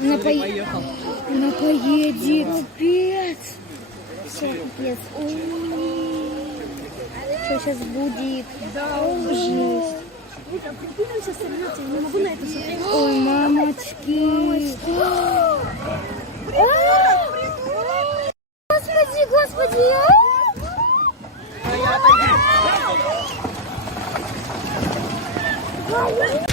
Она поехала. Она поедет. Капец. Все, капец. Что сейчас будет? Да, Жесть. Вика, прикинь, сейчас сорвется, я не могу на это смотреть. Ой, мамочки. Господи, господи.